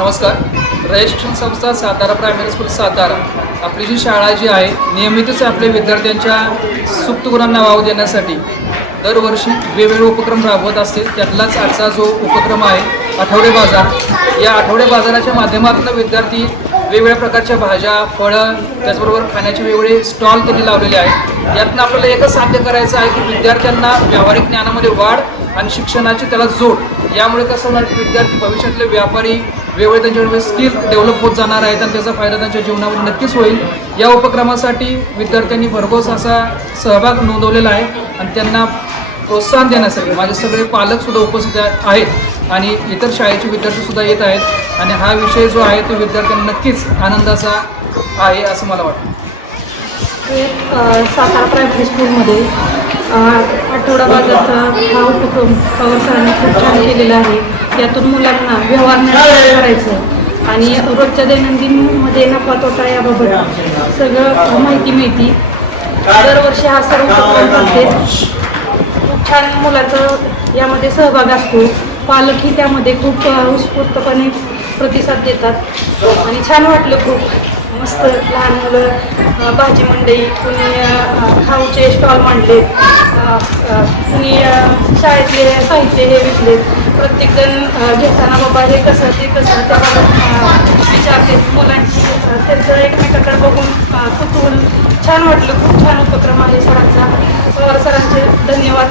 नमस्कार. रयत शिक्षण संस्था सातारा प्रायमरी स्कूल सातारा आपली जी शाळा जी आहे नियमितच आपल्या विद्यार्थ्यांच्या सुप्त गुणांना वाव देण्यासाठी दरवर्षी वेगवेगळे उपक्रम राबवत असते. त्यातलाच आजचा जो उपक्रम आहे आठवडे बाजार. या आठवडे बाजाराच्या माध्यमातून विद्यार्थी वेगवेगळ्या प्रकारच्या भाज्या, फळं, त्याचबरोबर खाण्याचे वेगवेगळे स्टॉल त्यांनी लावलेले आहेत. यातनं आपल्याला एकच साध्य करायचं आहे की विद्यार्थ्यांना व्यावहारिक ज्ञानामध्ये वाढ आणि शिक्षणाची त्याला जोड. यामुळे कसं होणार की विद्यार्थी भविष्यातले व्यापारी वेगवेगळे त्यांच्याकडे स्किल डेव्हलप होत जाणार आहेत आणि त्याचा फायदा त्यांच्या जीवनामध्ये नक्कीच होईल. या उपक्रमासाठी विद्यार्थ्यांनी भरघोस असा सहभाग नोंदवलेला आहे आणि त्यांना प्रोत्साहन देण्यासाठी माझे सगळे पालकसुद्धा उपस्थित आहेत आणि इतर शाळेचे विद्यार्थीसुद्धा येत आहेत आणि हा विषय जो आहे तो विद्यार्थ्यांना नक्कीच आनंदाचा आहे असं मला वाटतं. सातारा प्रायमरी स्कूलमध्ये आठवडा बाजारचा हा उपक्रम पवार सरांनी खूप छान केलेला आहे. यातून मुलांना व्यवहार करायचं आणि रोजच्या दैनंदिनमध्ये नफा तोटा याबाबत सगळं माहिती मिळते. दरवर्षी हा सर्व उपक्रम करते. खूप छान मुलाचं यामध्ये सहभाग असतो. पालकही त्यामध्ये खूप उत्स्फूर्तपणे प्रतिसाद देतात आणि छान वाटलं. खूप मस्त लहान मुलं भाजी मंडई, कुणी खाऊचे स्टॉल मांडले, कुणी शाळेतले साहित्य हे विकले. प्रत्येकजण घेताना बाबा हे कसं ते कसं त्याबाबत विचारते मुलांची. त्यांचं एकमेकाकडे बघून कुतूहल छान वाटलं. खूप छान उपक्रम आहे सरांचा. पवार सरांचे धन्यवाद.